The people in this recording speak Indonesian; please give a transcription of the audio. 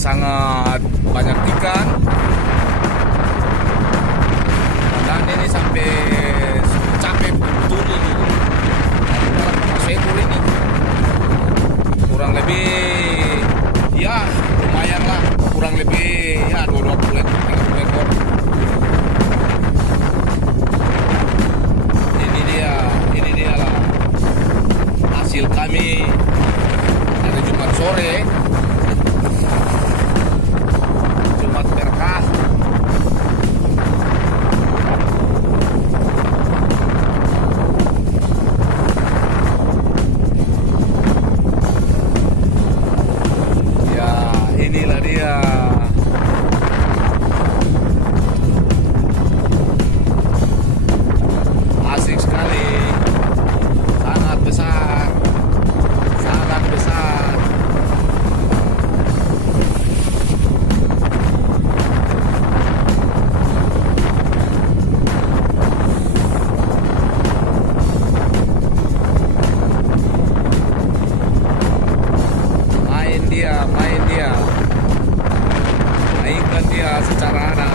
sangat banyak ikan. Dan ini sampai capek betul ini. Mas ekor ini kurang lebih ya lumayan lah, kurang lebih ya 20 ekor 30 ekor. Ini dia lah hasil kami hari Jumat sore, Jumat berkah. Ya inilah dia. Asik sekali, sangat besar, sangat besar. Main dia, mainkan dia secara anak.